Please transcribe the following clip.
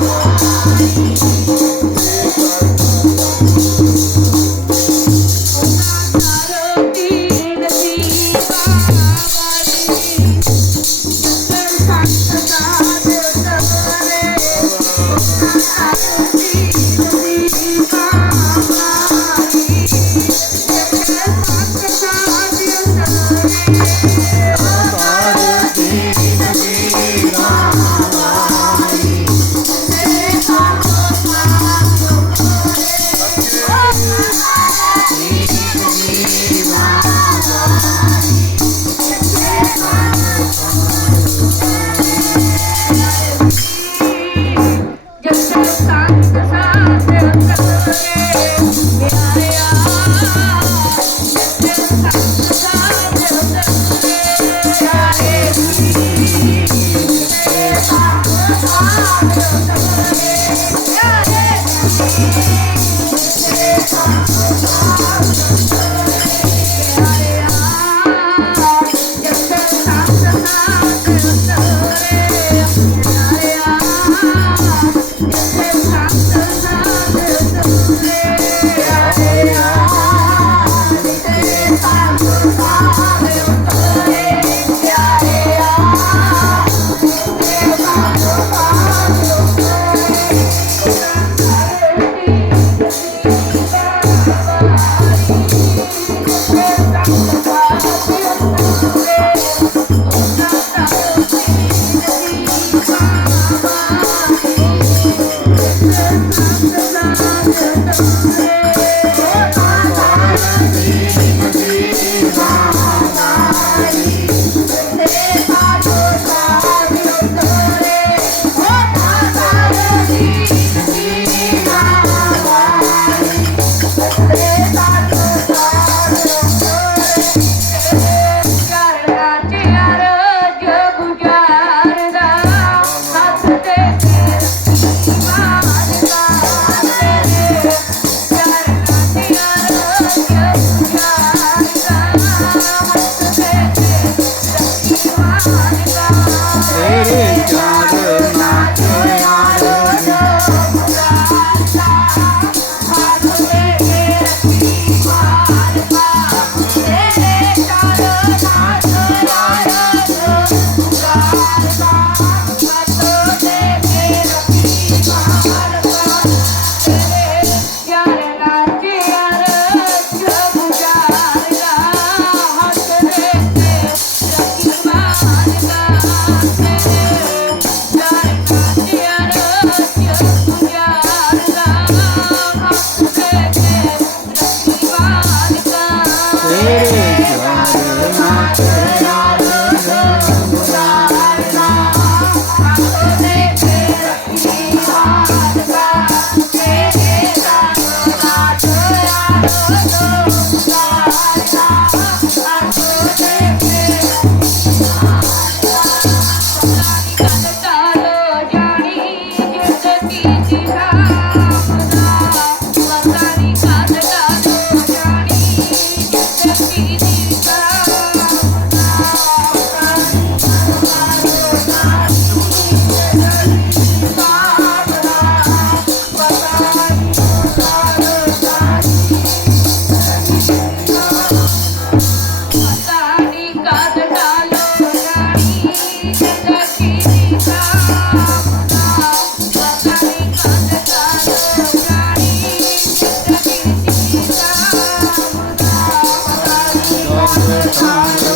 ਜਿੱਥੇ Yeah. time.